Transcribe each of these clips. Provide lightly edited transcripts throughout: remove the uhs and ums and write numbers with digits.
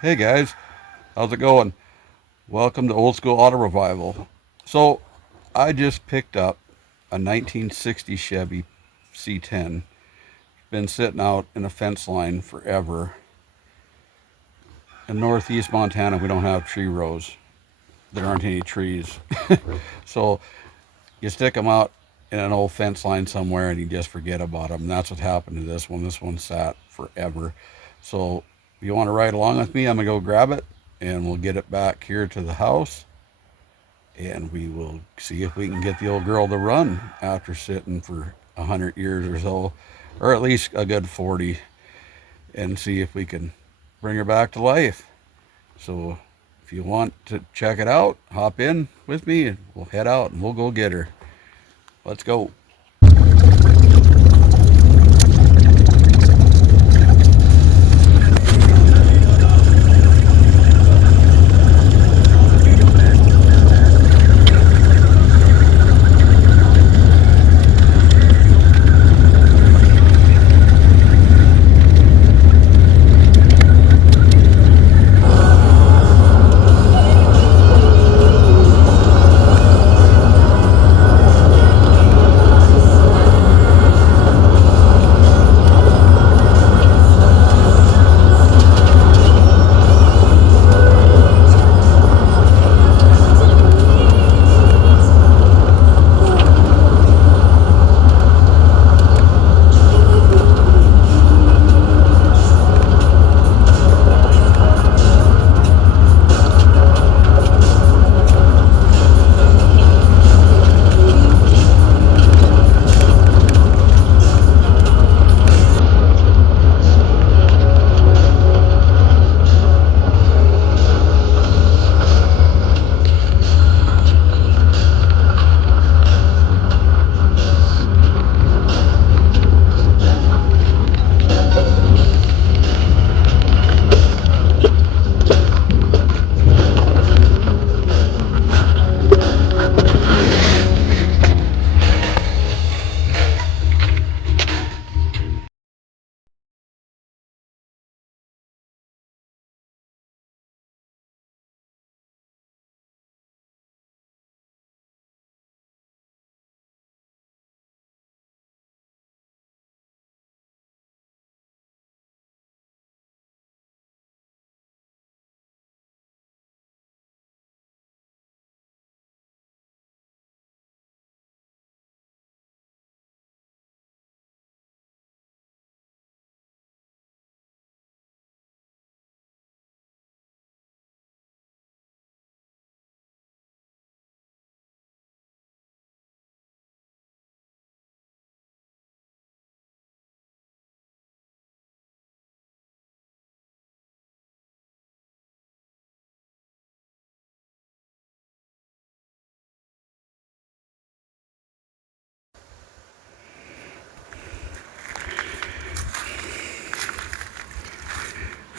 Hey guys, how's it going? Welcome to Old School Auto Revival. So, I just picked up a 1960 Chevy C10. Been sitting out in a fence line forever. In northeast Montana, we don't have tree rows. There aren't any trees. So, you stick them out in an old fence line somewhere and you just forget about them. And that's what happened to this one. This one sat forever. So, if you want to ride along with me, I'm going to go grab it and we'll get it back here to the house and we will see if we can get the old girl to run after sitting for 100 years or so, or at least a good 40, and see if we can bring her back to life. So if you want to check it out, hop in with me and we'll head out and we'll go get her. Let's go.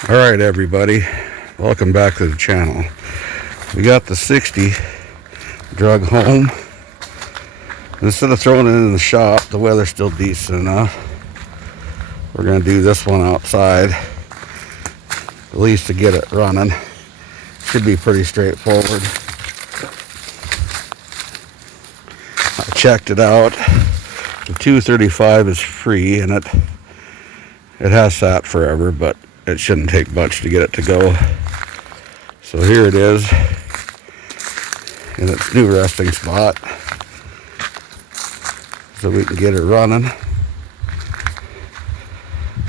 All right, everybody, welcome back to the channel. We got the 60 drug home. Instead of throwing it in the shop, the weather's still decent enough. We're going to do this one outside, at least to get it running. Should be pretty straightforward. I checked it out. The 235 is free, and it has sat forever, but it shouldn't take much to get it to go. So here it is in its new resting spot, so we can get it running.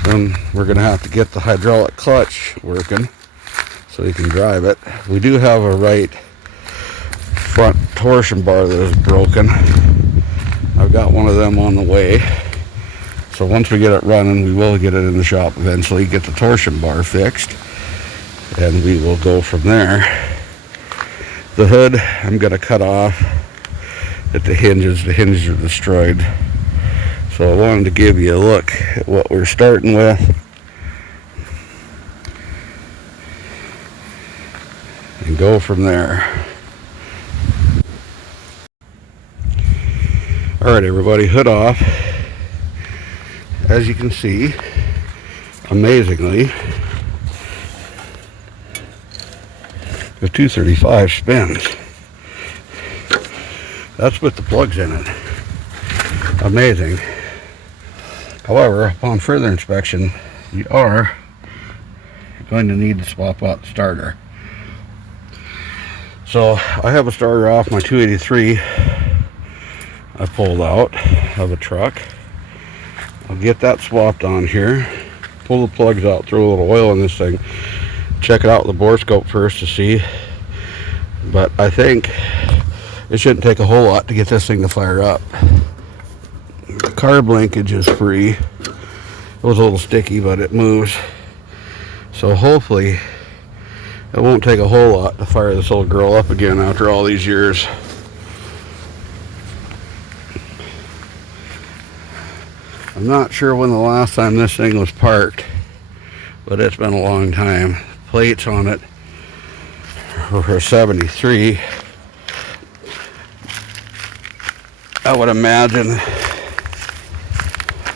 Then we're going to have to get the hydraulic clutch working so you can drive it. We do have a right front torsion bar that is broken. I've got one of them on the way. So once we get it running, we will get it in the shop eventually, get the torsion bar fixed, and we will go from there. The hood I'm going to cut off at the hinges. The hinges are destroyed. So I wanted to give you a look at what we're starting with. And go from there. Alright everybody, hood off. As you can see, amazingly, The 235 spins. That's with the plugs in it. Amazing. However, upon further inspection, you are going to need to swap out the starter. So I have a starter off my 283 I pulled out of a truck. I'll get that swapped on here, pull the plugs out, throw a little oil in this thing, check it out with the bore scope first to see. But I think it shouldn't take a whole lot to get this thing to fire up. The carb linkage is free. It was a little sticky, but it moves. So hopefully it won't take a whole lot to fire this little girl up again after all these years. I'm not sure when the last time this thing was parked, but it's been a long time. Plates on it were 73. I would imagine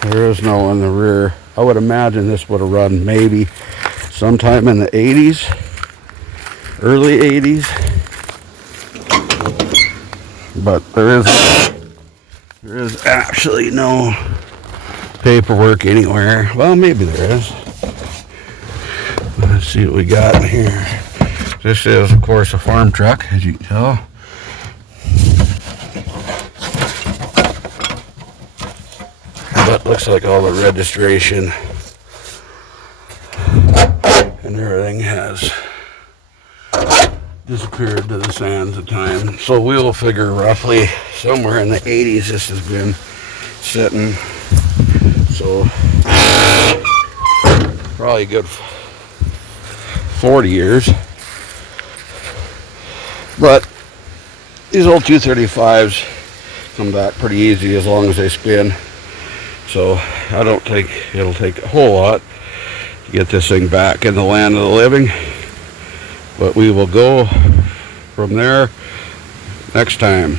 there is no in the rear. I would imagine this would have run maybe sometime in the 80s, early 80s. But there is actually no paperwork anywhere. Well, maybe there is. Let's see what we got in here. This is, of course, a farm truck, as you can tell. But looks like all the registration and everything has disappeared to the sands of time. So we will figure roughly somewhere in the 80s this has been sitting. So probably a good 40 years. But these old 235s come back pretty easy as long as they spin. So I don't think it'll take a whole lot to get this thing back in the land of the living. But we will go from there next time.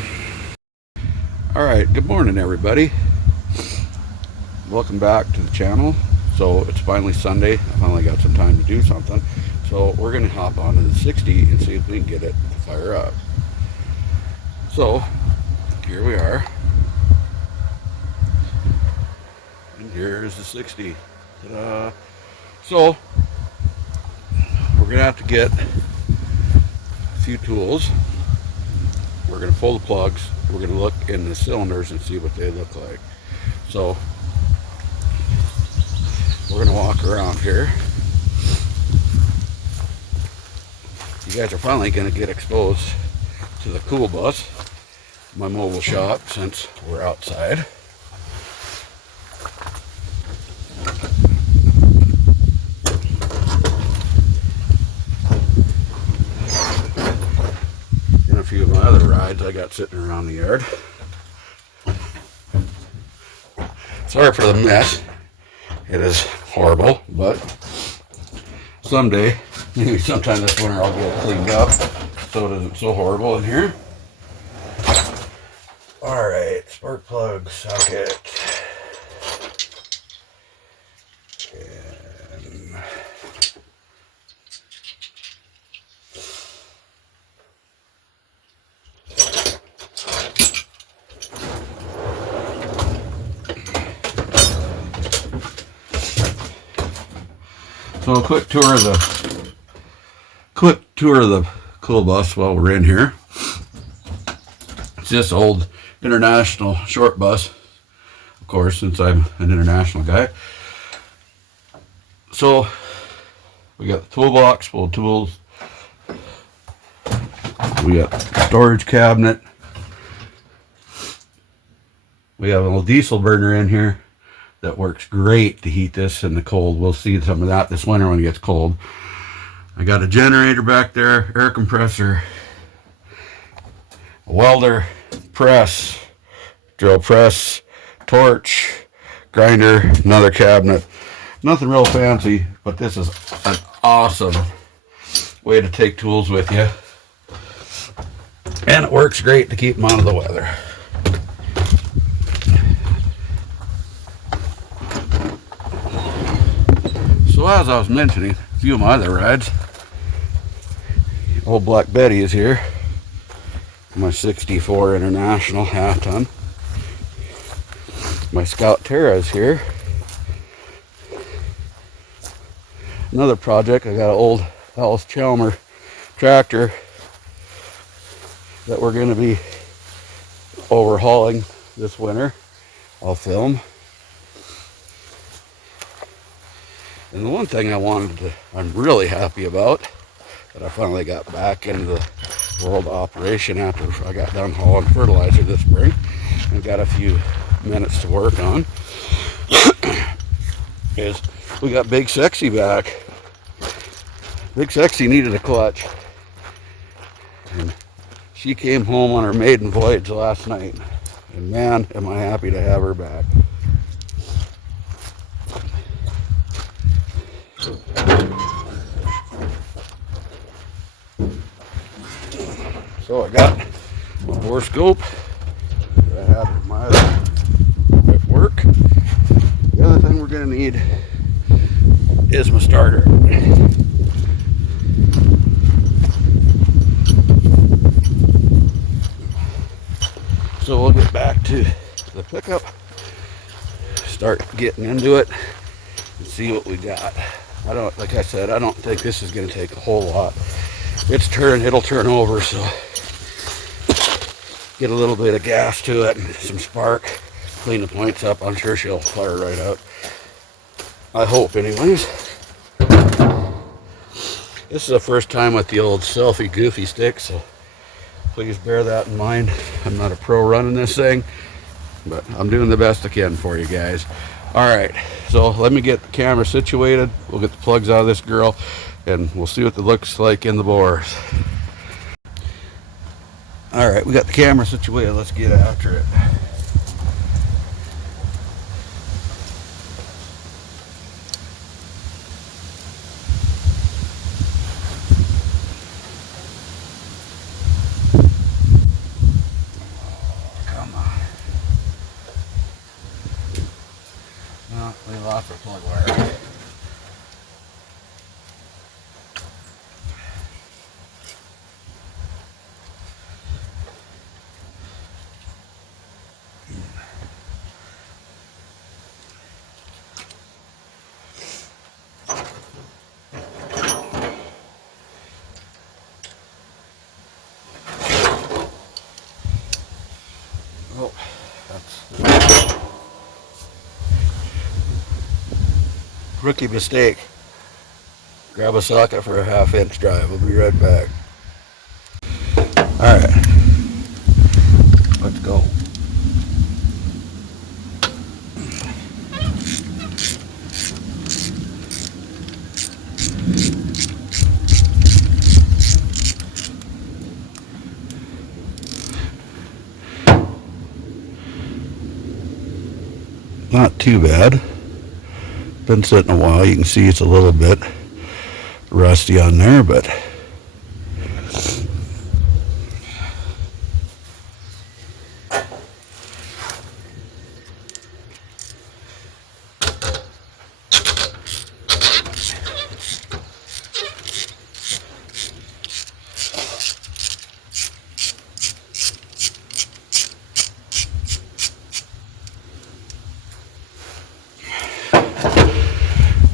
Alright, good morning everybody. Welcome back to the channel. So it's finally Sunday. I finally got some time to do something. So we're going to hop onto the 60 and see if we can get it to fire up. So here we are. And here's the 60. Ta-da. So we're going to have to get a few tools. We're going to pull the plugs. We're going to look in the cylinders and see what they look like. So we're going to walk around here. You guys are finally going to get exposed to the cool bus, my mobile shop, since we're outside. And a few of my other rides I got sitting around the yard. Sorry for the mess. It is horrible, but someday, maybe sometime this winter, I'll get it cleaned up so it isn't so horrible in here. Alright, spark plug socket. And so a quick tour of the cool bus while we're in here. It's this old international short bus, of course, since I'm an international guy. So we got the toolbox full of tools. We got storage cabinet. We have a little diesel burner in here that works great to heat this in the cold. We'll see some of that this winter when it gets cold. I got a generator back there, air compressor, a welder, press, drill press, torch, grinder, another cabinet. Nothing real fancy, but this is an awesome way to take tools with you. And it works great to keep them out of the weather. So as I was mentioning, a few of my other rides, Old Black Betty is here. My 64 International half ton. My Scout Terra is here. Another project, I got an old Alice Chalmer tractor that we're going to be overhauling this winter. I'll film. And the one thing I'm really happy about, that I finally got back into the world of operation after I got done hauling fertilizer this spring and got a few minutes to work on, is we got Big Sexy back. Big Sexy needed a clutch, and she came home on her maiden voyage last night, and man, am I happy to have her back. So I got my bore scope that I have in my other work. The other thing we're going to need is my starter. So we'll get back to the pickup, start getting into it, and see what we got. Like I said, I don't think this is going to take a whole lot. It'll turn over, so get a little bit of gas to it and some spark, clean the points up. I'm sure she'll fire right out. I hope, anyways. This is the first time with the old selfie goofy stick, so please bear that in mind. I'm not a pro running this thing, but I'm doing the best I can for you guys. Alright, so let me get the camera situated. We'll get the plugs out of this girl, and we'll see what it looks like in the bores. Alright, we got the camera situated. Let's get after it. We lost our plug wire. Oh, that's rookie mistake. Grab a socket for a 1/2-inch drive. We'll be right back. Alright, let's go. Not too bad. Been sitting a while. You can see it's a little bit rusty on there, but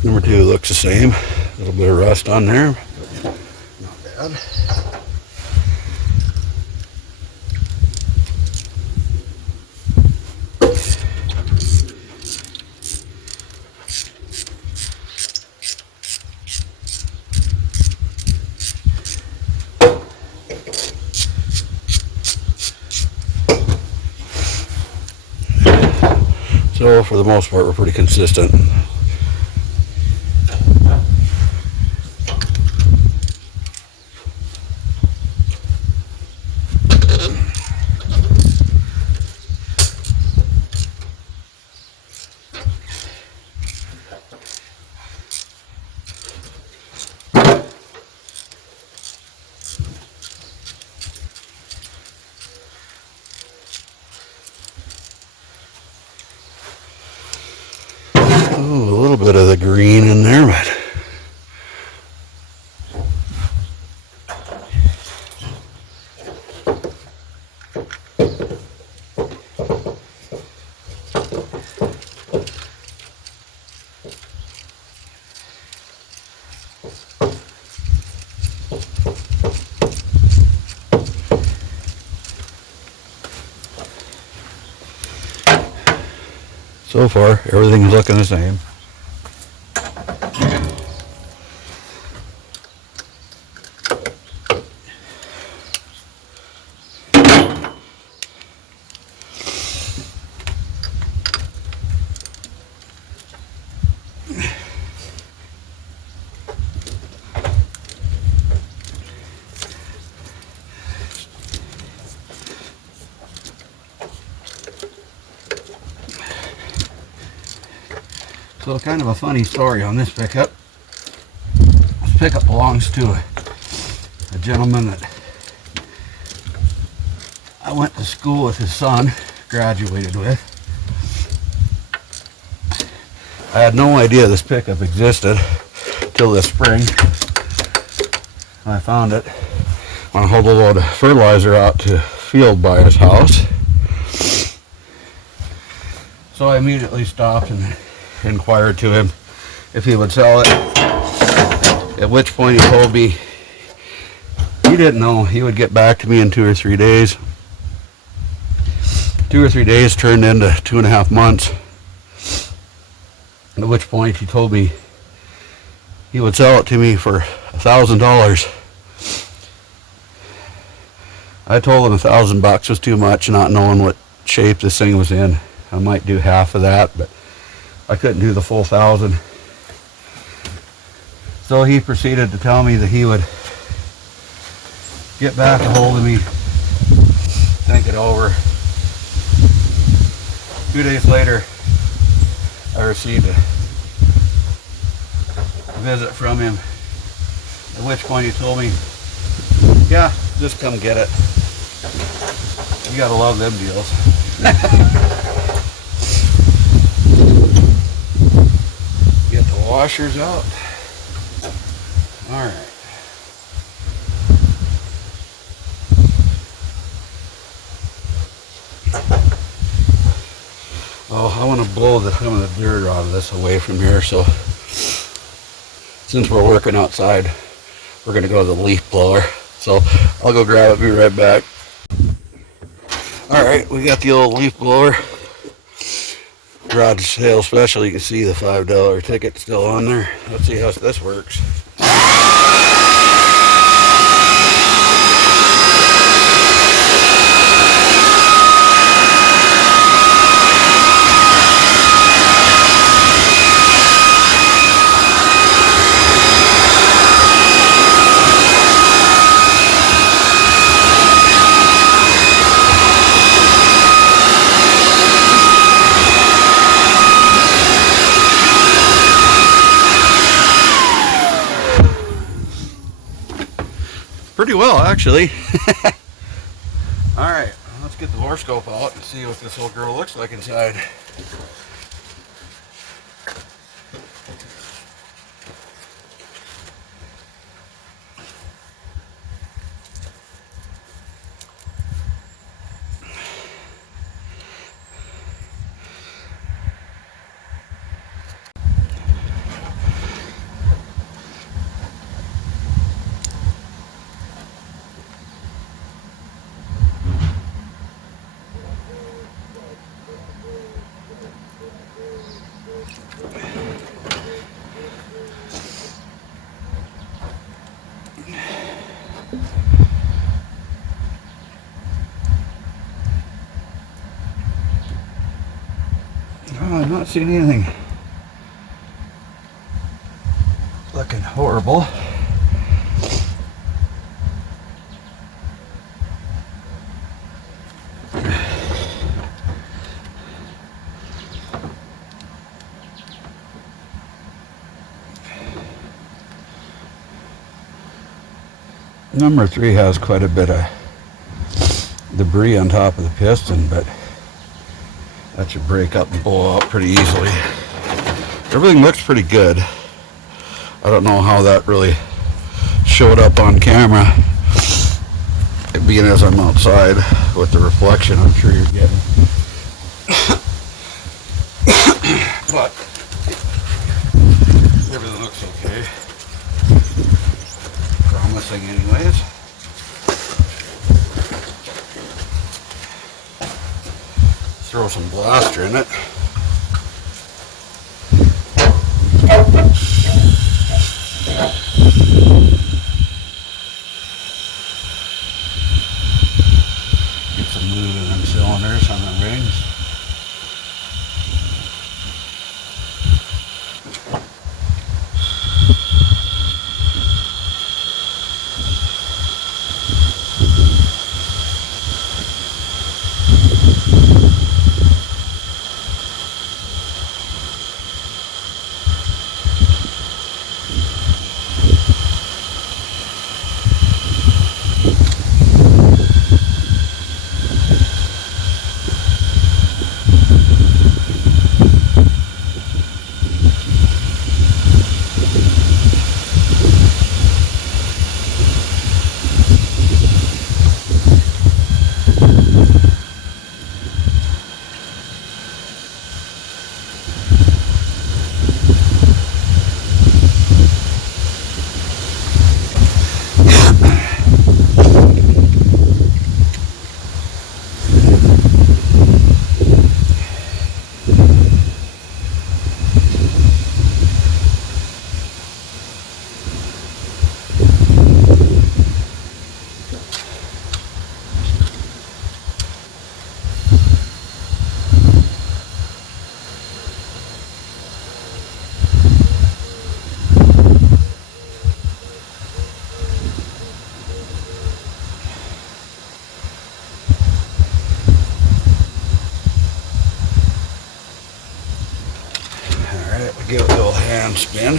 number 2 looks the same. A little bit of rust on there, but not bad. So for the most part, we're pretty consistent. Oh, So far, everything's looking the same. So kind of a funny story on this pickup. This pickup belongs to a gentleman that I went to school with, his son, graduated with. I had no idea this pickup existed till this spring. I found it when I hauled a load of fertilizer out to field by his house. So I immediately stopped and inquired to him if he would sell it, at which point he told me he didn't know. He would get back to me in 2 or 3 days. 2 or 3 days turned into 2.5 months, at which point he told me he would sell it to me for $1,000. I told him $1,000 was too much, not knowing what shape this thing was in. I might do half of that, but I couldn't do the full 1,000. So he proceeded to tell me that he would get back a hold of me, think it over. 2 days later, I received a visit from him, at which point he told me, yeah, just come get it. You gotta love them deals. Get the washers out. All right. Oh, I want to blow some of the dirt out of this away from here. So since we're working outside, we're going to go to the leaf blower. So I'll go grab it, be right back. All right, we got the old leaf blower. Garage sale special. You can see the $5 ticket still on there. Let's see how this works. Pretty well, actually. All right, let's get the horoscope out and see what this little girl looks like inside. Oh, I'm not seeing anything looking horrible. Number 3 has quite a bit of debris on top of the piston, but that should break up and blow out pretty easily. Everything looks pretty good. I don't know how that really showed up on camera, it being as I'm outside with the reflection I'm sure you're getting. But everything looks okay. Promising anyways. Throw some blaster in it. Get some movement in them cylinders on the rings. Alright, we'll give it a little hand spin.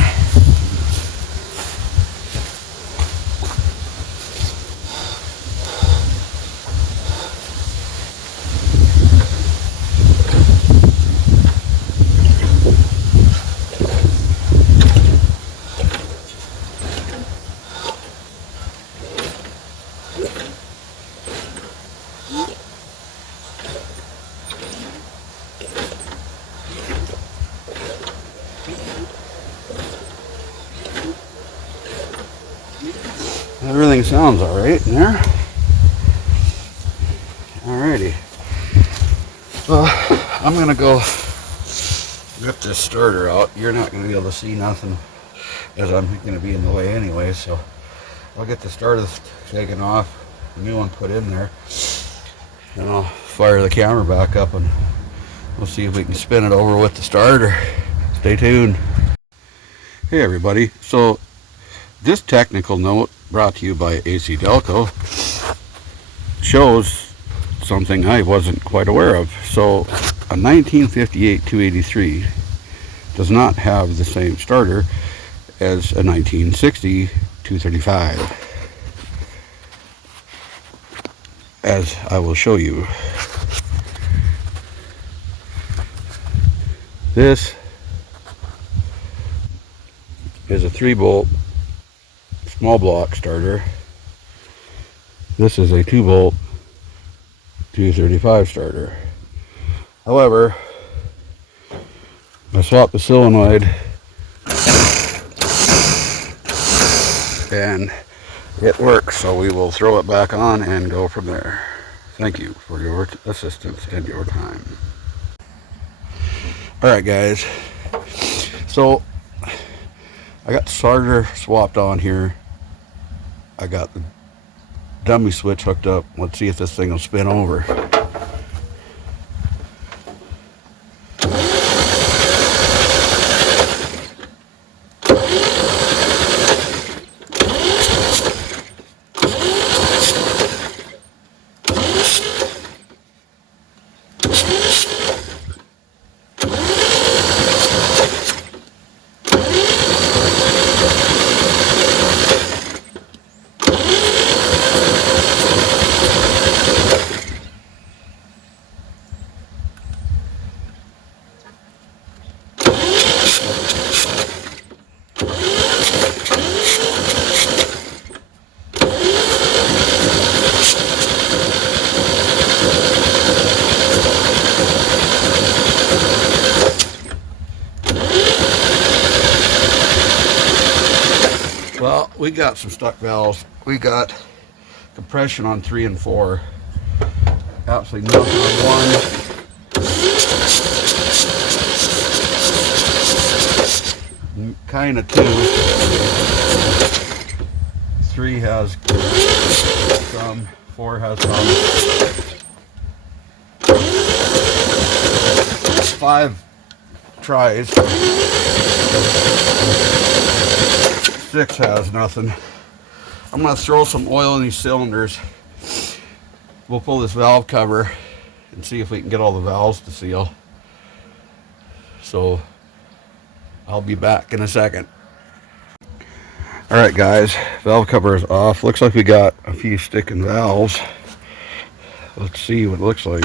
Everything sounds alright in there. Alrighty. Well, I'm gonna go rip this starter out. You're not gonna be able to see nothing as I'm gonna be in the way anyway, so I'll get the starter taken off, a new one put in there, and I'll fire the camera back up and we'll see if we can spin it over with the starter. Stay tuned. Hey everybody, so this technical note brought to you by AC Delco shows something I wasn't quite aware of. So a 1958 283 does not have the same starter as a 1960 235, as I will show you. This is a 3-bolt small block starter. This is a 2-bolt 235 starter. However, I swapped the solenoid and it works, so we will throw it back on and go from there. Thank you for your assistance and your time. Alright guys, so I got the starter swapped on here. I got the dummy switch hooked up. Let's see if this thing will spin over. Well, we got some stuck valves. We got compression on 3 and 4. Absolutely nothing on 1. Kind of 2. 3 has some, 4 has some. 5 tries. 6 has nothing. I'm going to throw some oil in these cylinders. We'll pull this valve cover and see if we can get all the valves to seal. So I'll be back in a second. Alright guys, valve cover is off. Looks like we got a few sticking valves. Let's see what it looks like.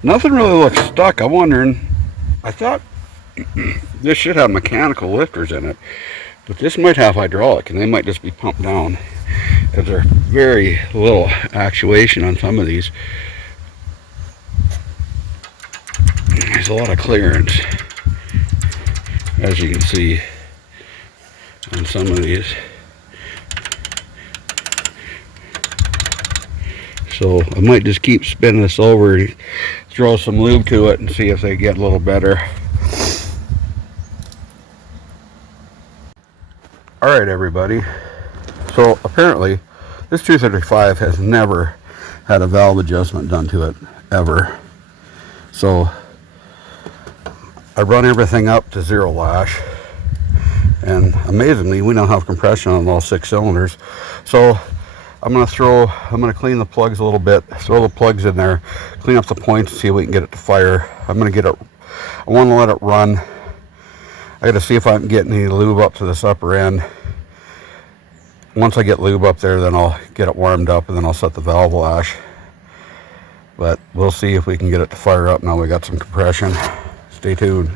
Nothing really looks stuck. I'm wondering, I thought this should have mechanical lifters in it, but this might have hydraulic, and they might just be pumped down because there's very little actuation on some of these. There's a lot of clearance, as you can see on some of these. So I might just keep spinning this over and throw some lube to it and see if they get a little better. Alright everybody, so apparently this 235 has never had a valve adjustment done to it, ever. So I run everything up to 0 lash, and amazingly we don't have compression on all 6 cylinders. So I'm going to clean the plugs a little bit, throw the plugs in there, clean up the points, see if we can get it to fire. I want to let it run. I got to see if I can get any lube up to this upper end. Once I get lube up there, then I'll get it warmed up and then I'll set the valve lash. But we'll see if we can get it to fire up now we got some compression. Stay tuned.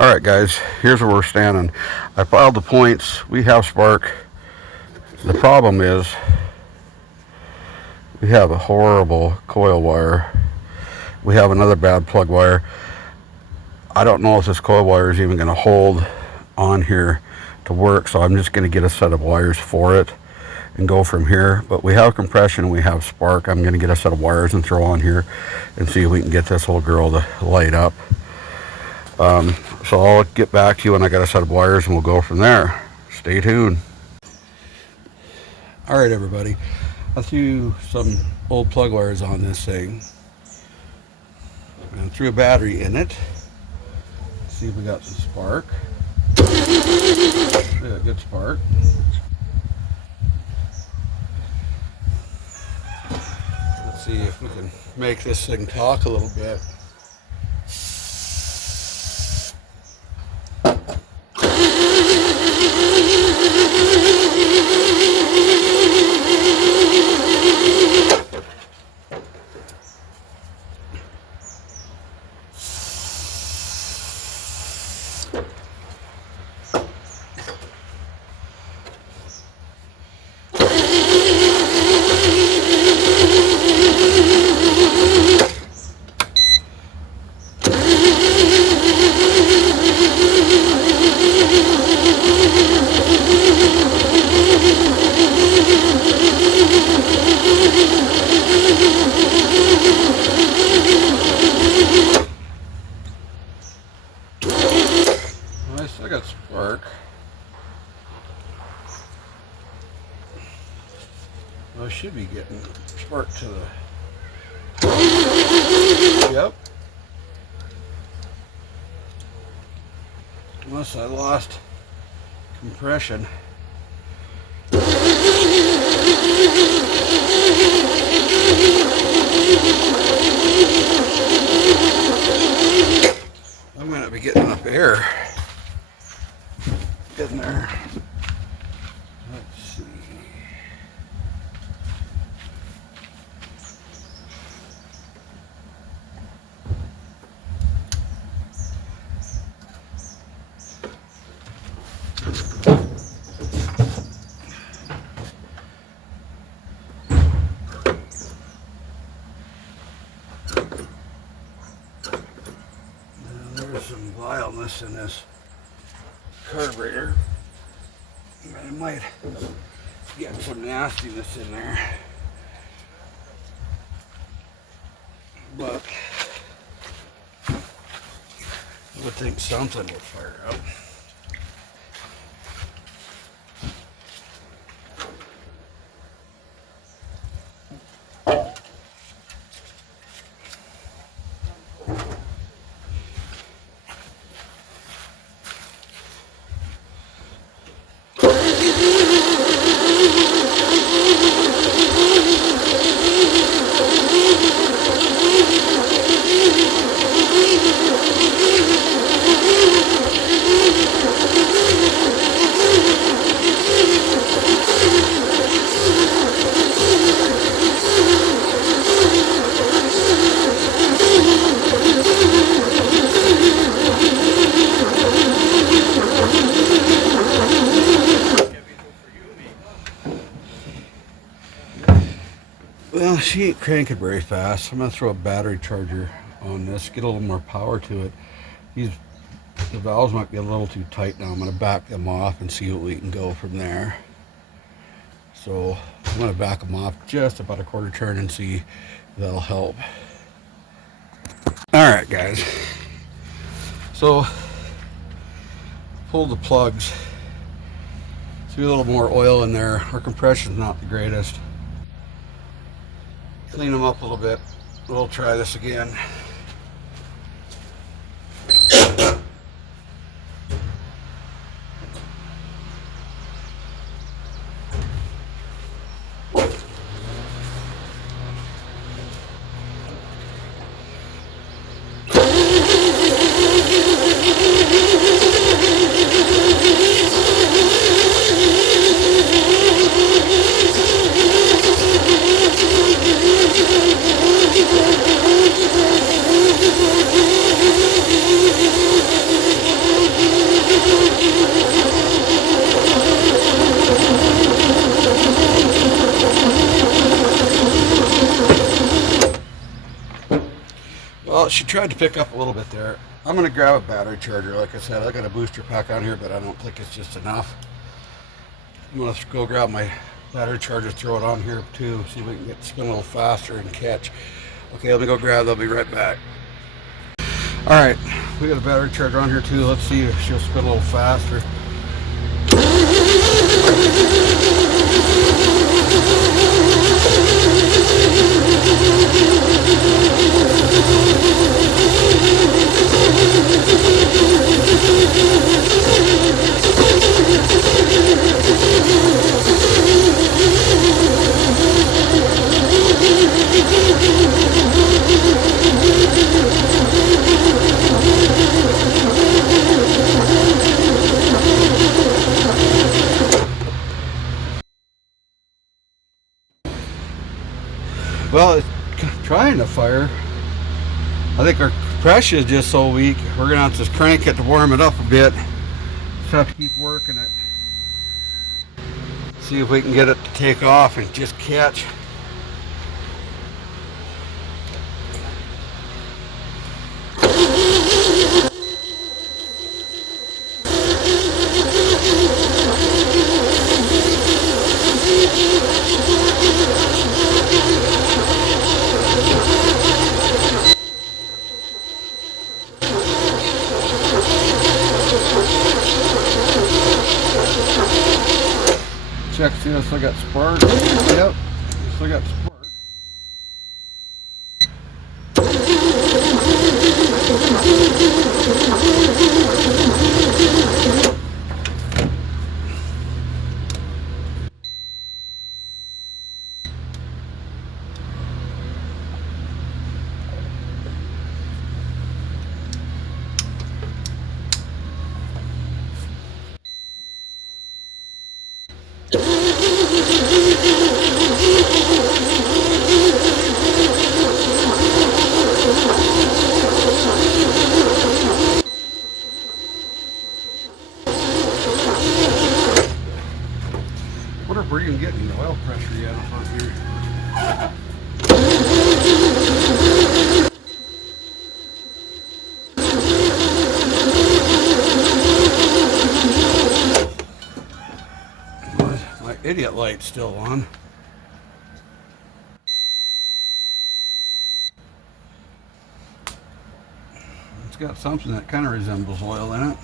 Alright guys, here's where we're standing. I filed the points. We have spark. The problem is we have a horrible coil wire. We have another bad plug wire. I don't know if this coil wire is even going to hold on here to work, so I'm just going to get a set of wires for it and go from here. But we have compression and we have spark. I'm going to get a set of wires and throw on here and see if we can get this whole girl to light up. So I'll get back to you when I got a set of wires and we'll go from there. Stay tuned. Alright everybody, I threw some old plug wires on this thing and threw a battery in it. See if we got some spark. Yeah, good spark. Let's see if we can make this thing talk a little bit. I got spark. I should be getting spark to the... Yep. Unless I lost compression. I'm going to be getting enough air in there. Let's see. nastiness in this carburetor. I might get some nastiness in there, but I would think something would fire up. Well, she ain't cranking very fast. I'm going to throw a battery charger on this, get a little more power to it. The valves might be a little too tight now. I'm going to back them off and see what we can go from there. So I'm going to back them off just about a quarter turn and see if that'll help. Alright guys, so pull the plugs, see a little more oil in there. Our compression's not the greatest. Clean them up a little bit. We'll try this again. Well, she tried to pick up a little bit there. I'm going to grab a battery charger. Like I said, I got a booster pack on here, but I don't think it's just enough. I'm going to go grab my battery charger, throw it on here too, see if we can get spin a little faster and catch. Okay, let me go grab it. I'll be right back. Alright, we got a battery charger on here too. Let's see if she'll spin a little faster. Well, it's trying to fire. I think our compression is just so weak. We're gonna have to just crank it to warm it up a bit. Just have to keep working it. See if we can get it to take off and just catch. Check, see, I still got spark. Yep, still got spark. idiot light's still on. It's got something that kind of resembles oil in it.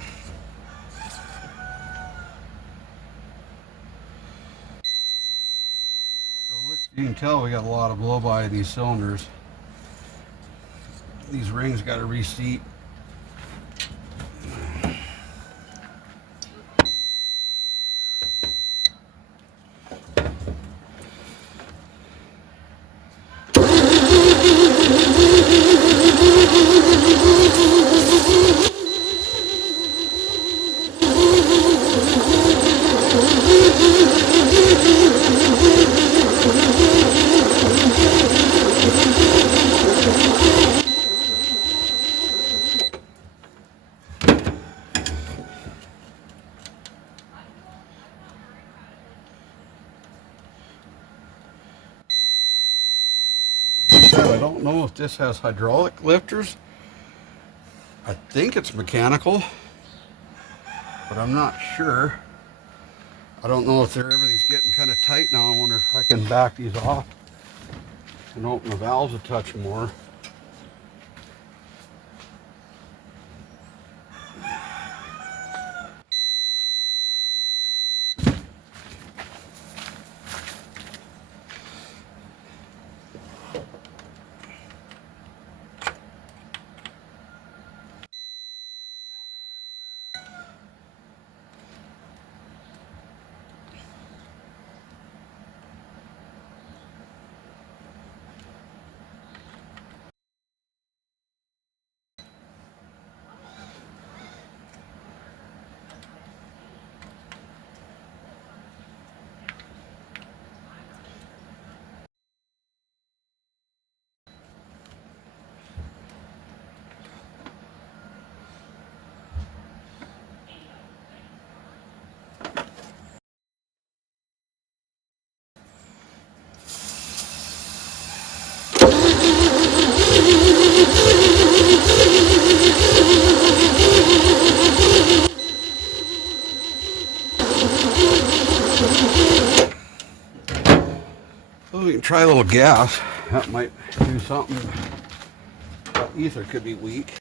You can tell we got a lot of blow-by in these cylinders. These rings got to reseat. I don't know if this has hydraulic lifters. I think it's mechanical, but I'm not sure. I don't know if everything's getting kind of tight now. I wonder if I can back these off and open the valves a touch more. Well, we can try a little gas. That might do something. Ether could be weak.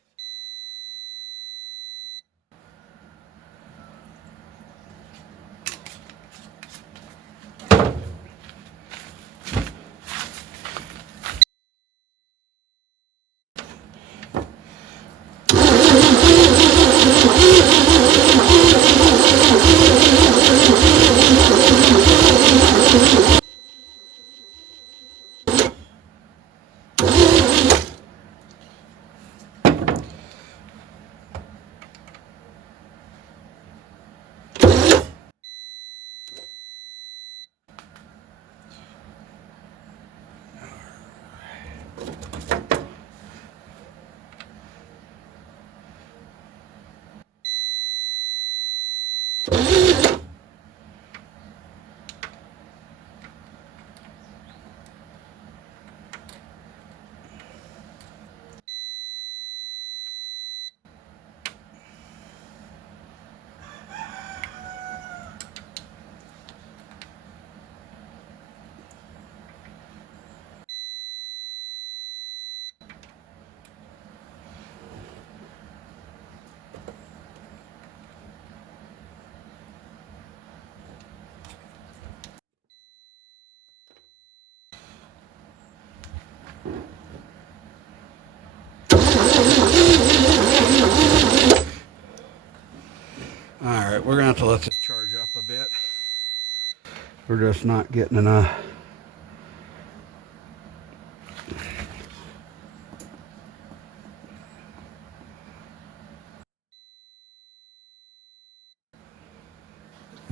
Alright, we're going to have to let this charge up a bit. We're just not getting enough.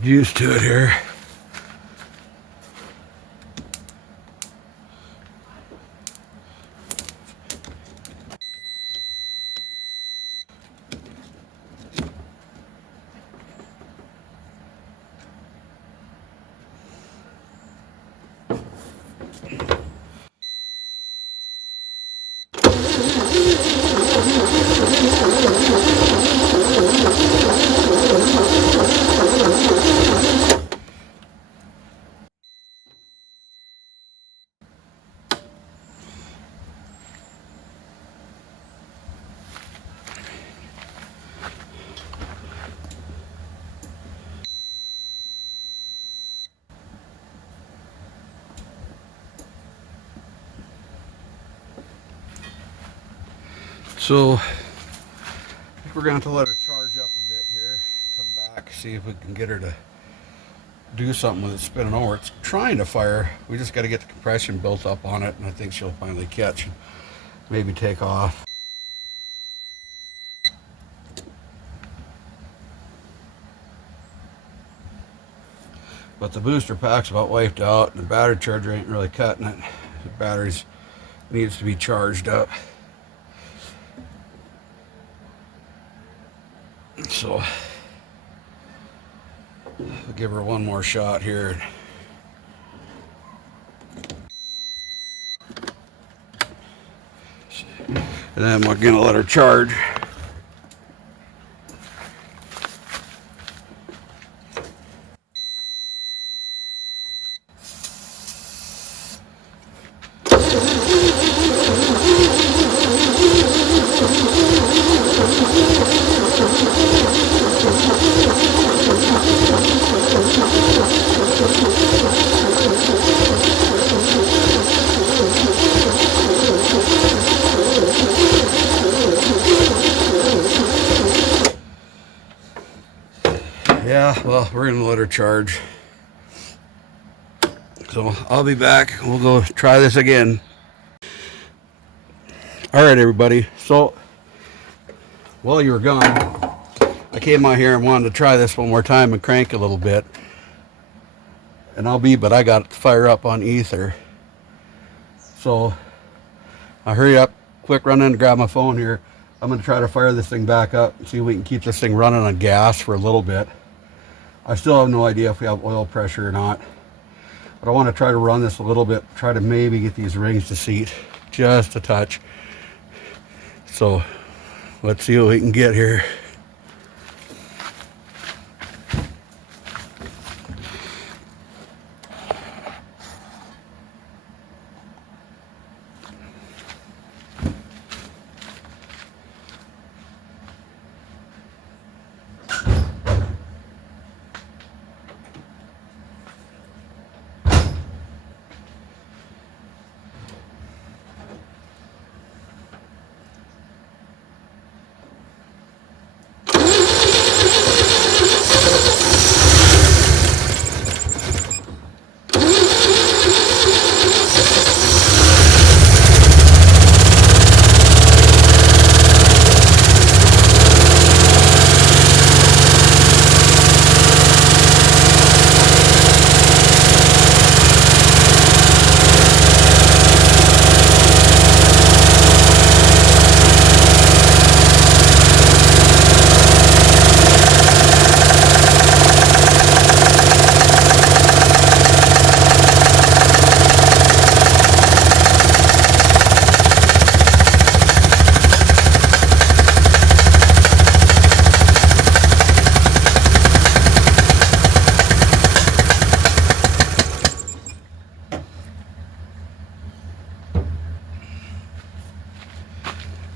Juice to it here. So I think we're going to have to let her charge up a bit here. Come back, see if we can get her to do something with it spinning over. It's trying to fire. We just got to get the compression built up on it, and I think she'll finally catch and maybe take off. But the booster pack's about wiped out, and the battery charger ain't really cutting it. The batteries needs to be charged up. So I'll give her one more shot here. And then we're gonna let her charge. Yeah, well, we're gonna let her charge. So I'll be back. We'll go try this again. All right, everybody. So while you were gone, I came out here and wanted to try this one more time and crank a little bit. And but I got it to fire up on ether. So I'll hurry up, quick run in and grab my phone here. I'm gonna try to fire this thing back up and see if we can keep this thing running on gas for a little bit. I still have no idea if we have oil pressure or not. But I want to try to run this a little bit, try to maybe get these rings to seat just a touch. So let's see what we can get here.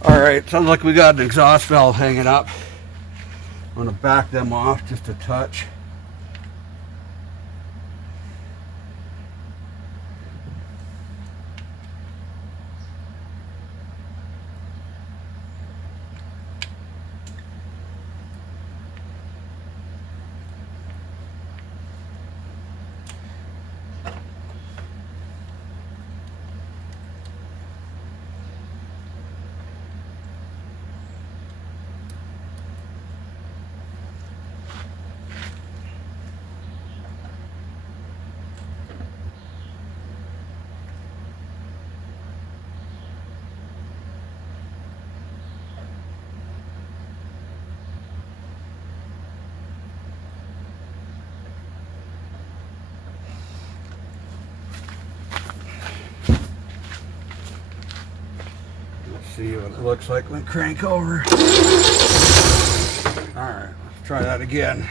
Alright, sounds like we got an exhaust valve hanging up. I'm going to back them off just a touch. See what it looks like when crank over. Alright, let's try that again.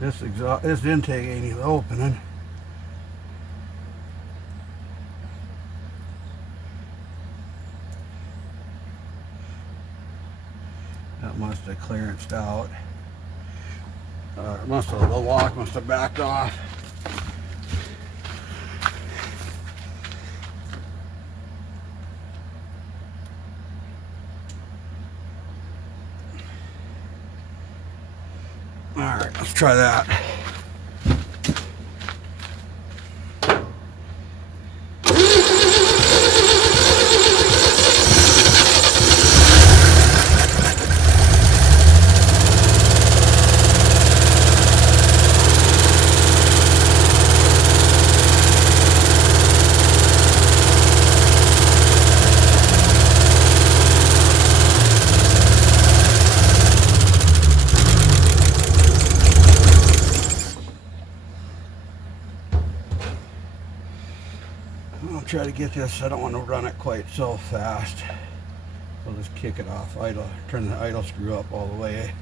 This intake ain't even opening. That must have clearanced out. The lock must have backed off. All right, let's try that. I'll try to get this. I don't want to run it quite so fast. I'll just kick it off idle, turn the idle screw up all the way.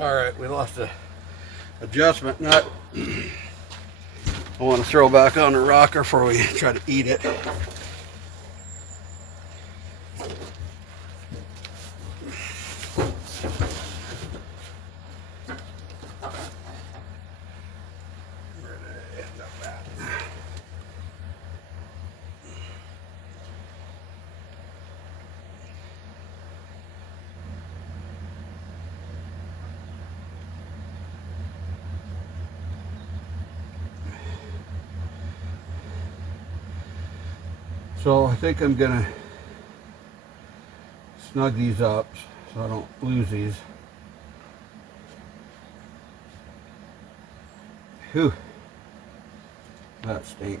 Alright, we lost the adjustment nut. I want to throw back on the rocker before we try to eat it. So I think I'm gonna snug these up so I don't lose these. Whew, that state.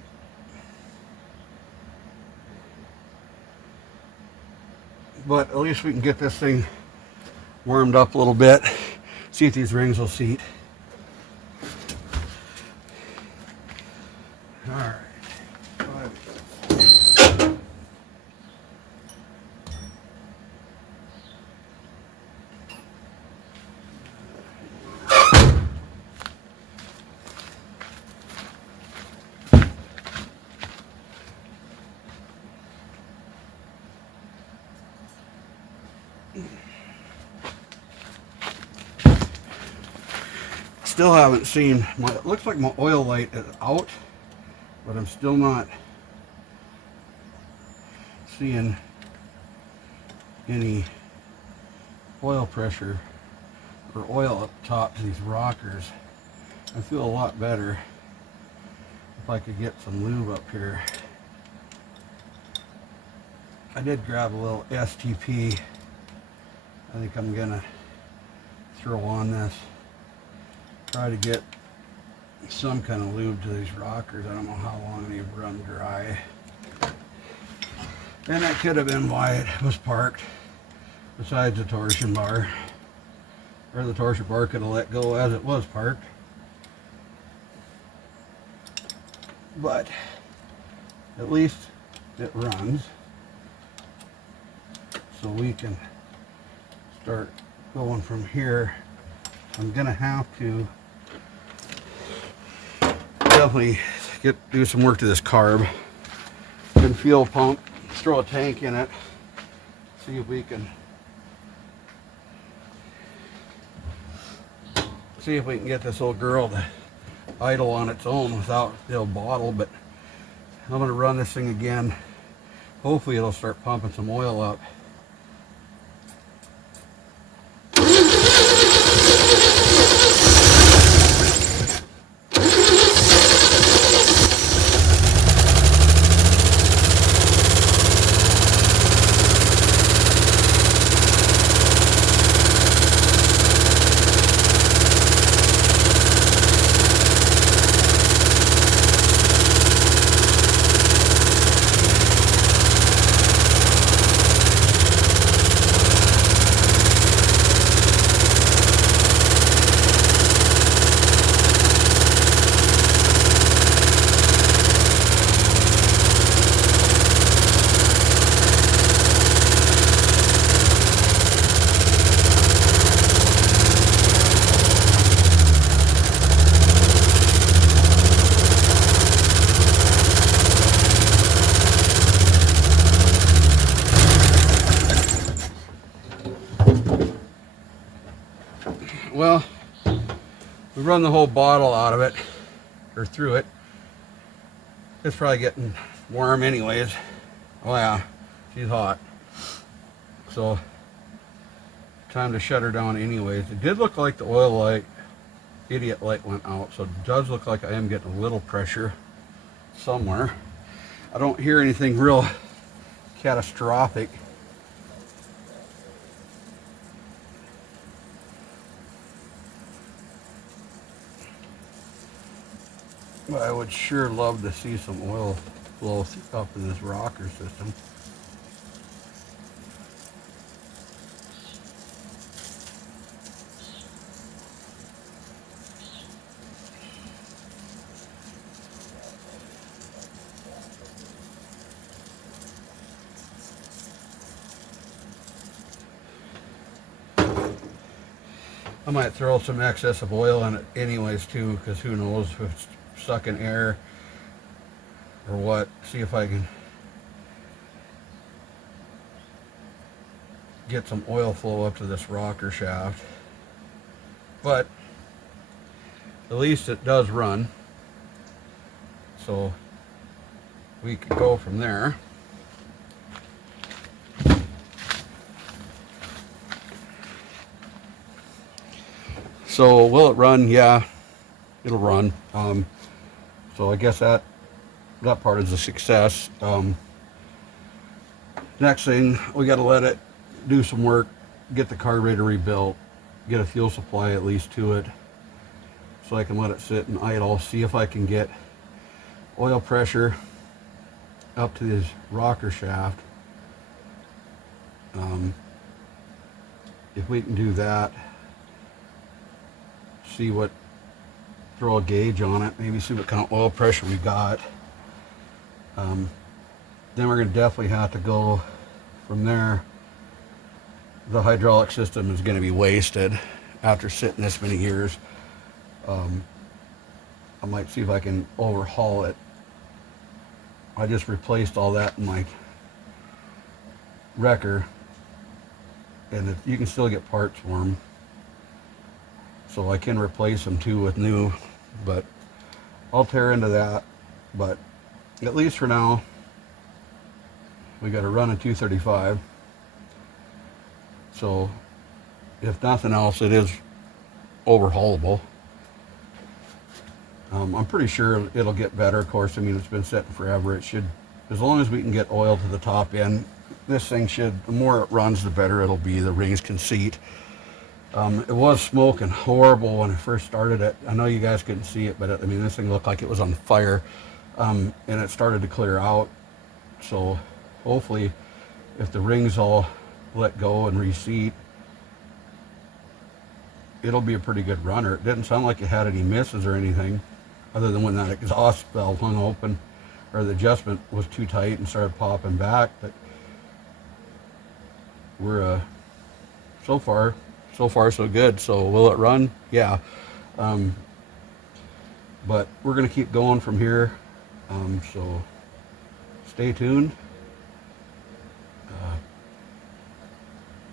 But at least we can get this thing warmed up a little bit. See if these rings will seat. All right. Still haven't seen my, it looks like my oil light is out, but I'm still not seeing any oil pressure or oil up top to these rockers. I feel a lot better if I could get some lube up here. I did grab a little STP. I think I'm gonna throw on this. Try to get some kind of lube to these rockers. I don't know how long they've run dry. And that could have been why it was parked, besides the torsion bar. Or the torsion bar could have let go as it was parked. But at least it runs. So we can start going from here. I'm gonna have to definitely do some work to this carb and fuel pump, throw a tank in it, see if we can get this old girl to idle on its own without the old bottle. But I'm gonna run this thing again. Hopefully it'll start pumping some oil up. Well, we run the whole bottle out of it, or through it. It's probably getting warm anyways. Oh yeah, she's hot. So, time to shut her down anyways. It did look like the oil light, idiot light went out, so it does look like I am getting a little pressure somewhere. I don't hear anything real catastrophic. But I would sure love to see some oil flow up in this rocker system. I might throw some excess of oil in it anyways too, because who knows if it's sucking air or what. See if I can get some oil flow up to this rocker shaft. But at least it does run, so we could go from there. So will it run? Yeah, it'll run. So I guess that part is a success. Next thing, we got to let it do some work, get the carburetor rebuilt, get a fuel supply at least to it, so I can let it sit and idle. See if I can get oil pressure up to this rocker shaft. If we can do that, throw a gauge on it, maybe see what kind of oil pressure we got. Then we're going to definitely have to go from there. The hydraulic system is going to be wasted after sitting this many years. I might see if I can overhaul it. I just replaced all that in my wrecker, and you can still get parts for them. So I can replace them too with new, but I'll tear into that. But at least for now, we got to run a 235. So if nothing else, it is overhaulable. I'm pretty sure it'll get better. Of course, I mean, it's been sitting forever. It should, as long as we can get oil to the top end, this thing should, the more it runs, the better it'll be. The rings can seat. It was smoking horrible when I first started it. I know you guys couldn't see it, but I mean, this thing looked like it was on fire, and it started to clear out. So hopefully, if the rings all let go and reseat, it'll be a pretty good runner. It didn't sound like it had any misses or anything, other than when that exhaust valve hung open, or the adjustment was too tight and started popping back. But we're so far so good. So will it run? Yeah. But we're gonna keep going from here. So stay tuned.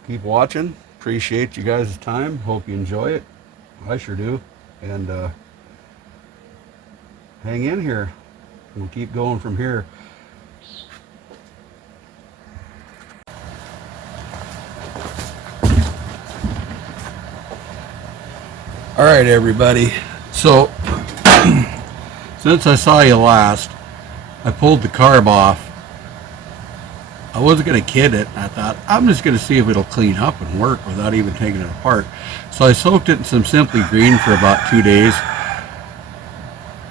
Keep watching. Appreciate you guys' time. Hope you enjoy it. I sure do. And hang in here. We'll keep going from here. All right, everybody. So since I saw you last, I pulled the carb off. I wasn't going to kid it. I thought, I'm just going to see if it'll clean up and work without even taking it apart. So I soaked it in some Simply Green for about 2 days,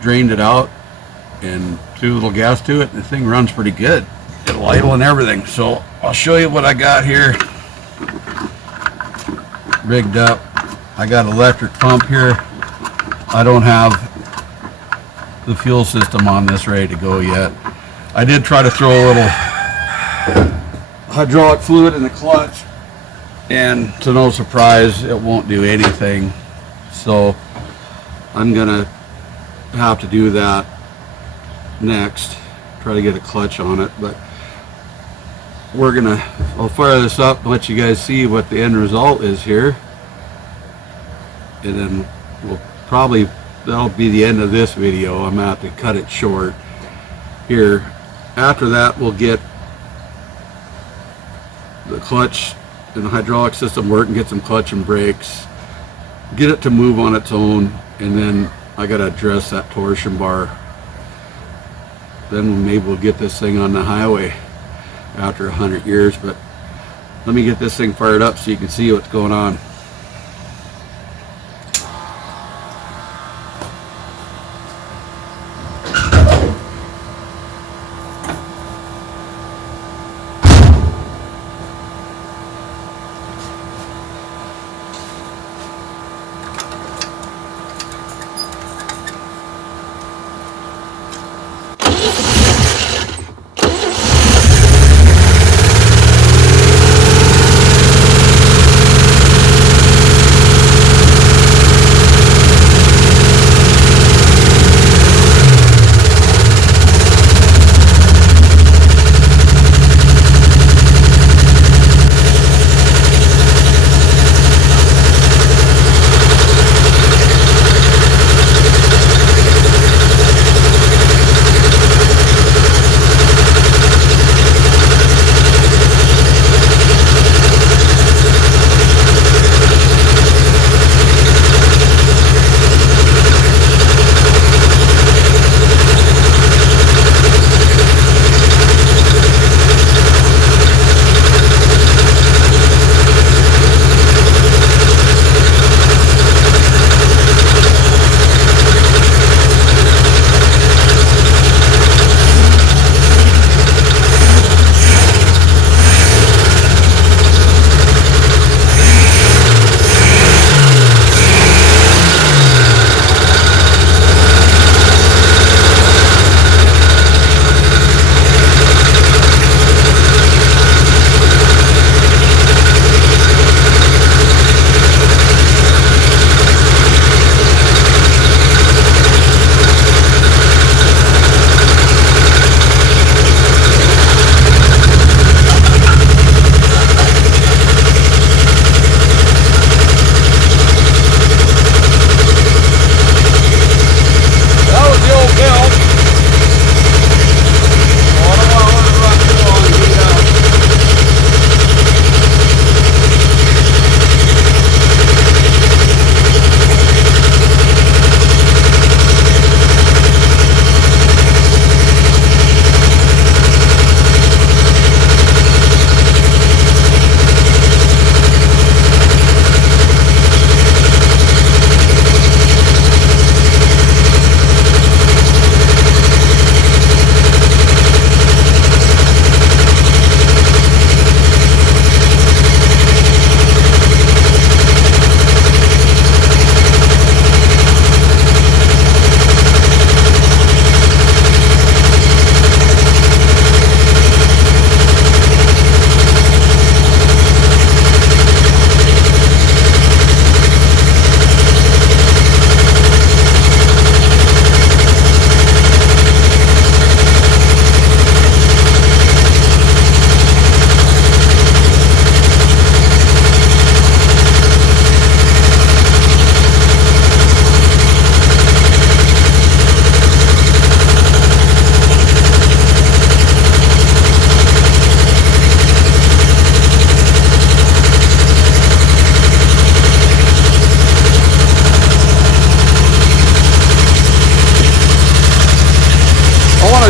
drained it out, and threw a little gas to it, and the thing runs pretty good. It'll idle and everything. So I'll show you what I got here rigged up. I got an electric pump here. I don't have the fuel system on this ready to go yet. I did try to throw a little hydraulic fluid in the clutch, and to no surprise, it won't do anything. So I'm gonna have to do that next, try to get a clutch on it. But I'll fire this up and let you guys see what the end result is here, and then that'll be the end of this video. I'm gonna have to cut it short here. After that, we'll get the clutch and the hydraulic system work and get some clutch and brakes, get it to move on its own, and then I gotta address that torsion bar. Then maybe we'll get this thing on the highway after 100 years. But let me get this thing fired up so you can see what's going on.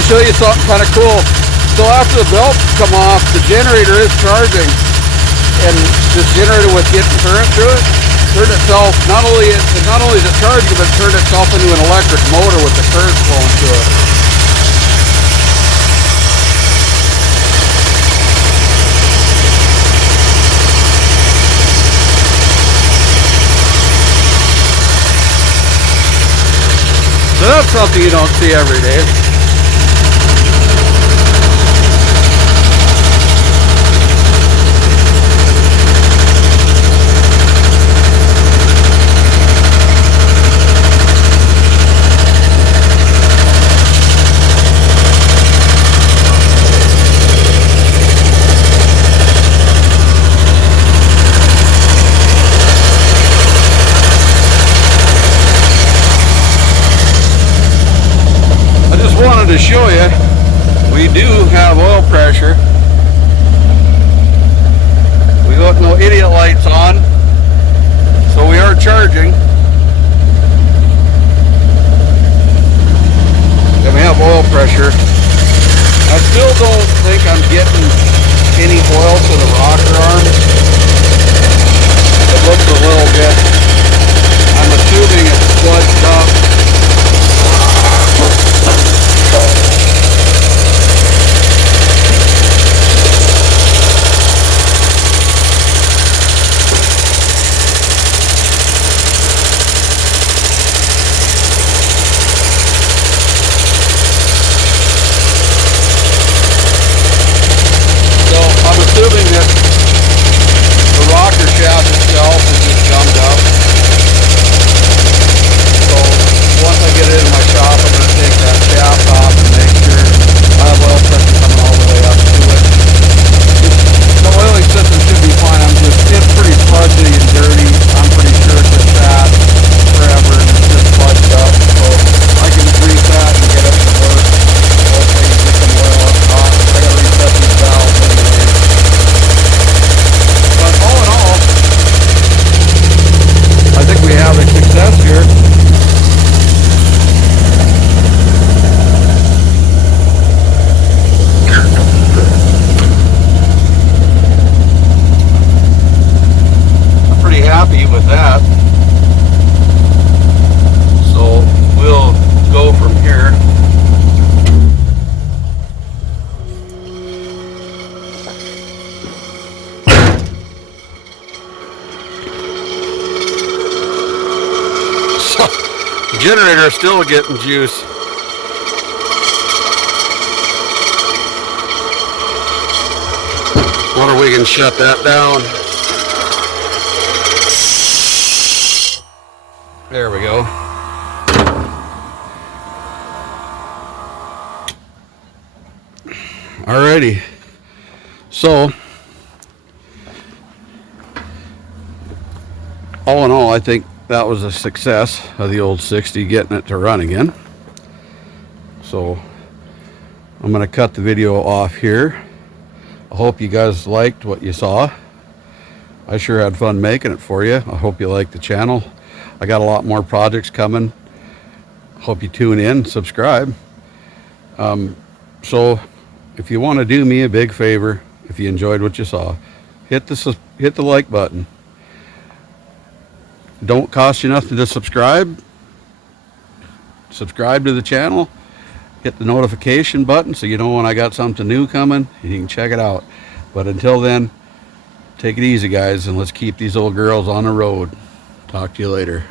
show you something kind of cool. So after the belts come off, the generator is charging, and this generator was getting current through it. Turned itself, not only is it charging, but it turned itself into an electric motor with the current flowing through it. So that's something you don't see every day. Wanted to show you, we do have oil pressure. We got no idiot lights on, so we are charging. And we have oil pressure. I still don't think I'm getting any oil to the rocker arm. It looks a little bit. I'm assuming it's sludged up. Assuming that the rocker shaft itself is just gummed up. So once I get it in my shop, I'm going to take that shaft off and make sure I have oil pressure coming all the way up to it. The oiling system should be fine. It's pretty sludgy and dirty. I'm pretty sure it's been sat forever and it's just sludged up. So I can grease that and get it to work. Hopefully get some oil up top. I got to reset these valves anyway. But all in all, I think we have a success here. I'm pretty happy with that. So we'll go from here. The generator is still getting juice. Wonder if we can shut that down. There we go. Alrighty. So all in all, I think that was a success of the old 60, getting it to run again. So I'm going to cut the video off here. I hope you guys liked what you saw. I sure had fun making it for you. I hope you like the channel. I got a lot more projects coming. Hope you tune in, subscribe. So if you want to do me a big favor, if you enjoyed what you saw, hit the like button. Don't cost you nothing to subscribe. Subscribe to the channel. Hit the notification button so you know when I got something new coming. You can check it out. But until then, take it easy, guys, and let's keep these old girls on the road. Talk to you later.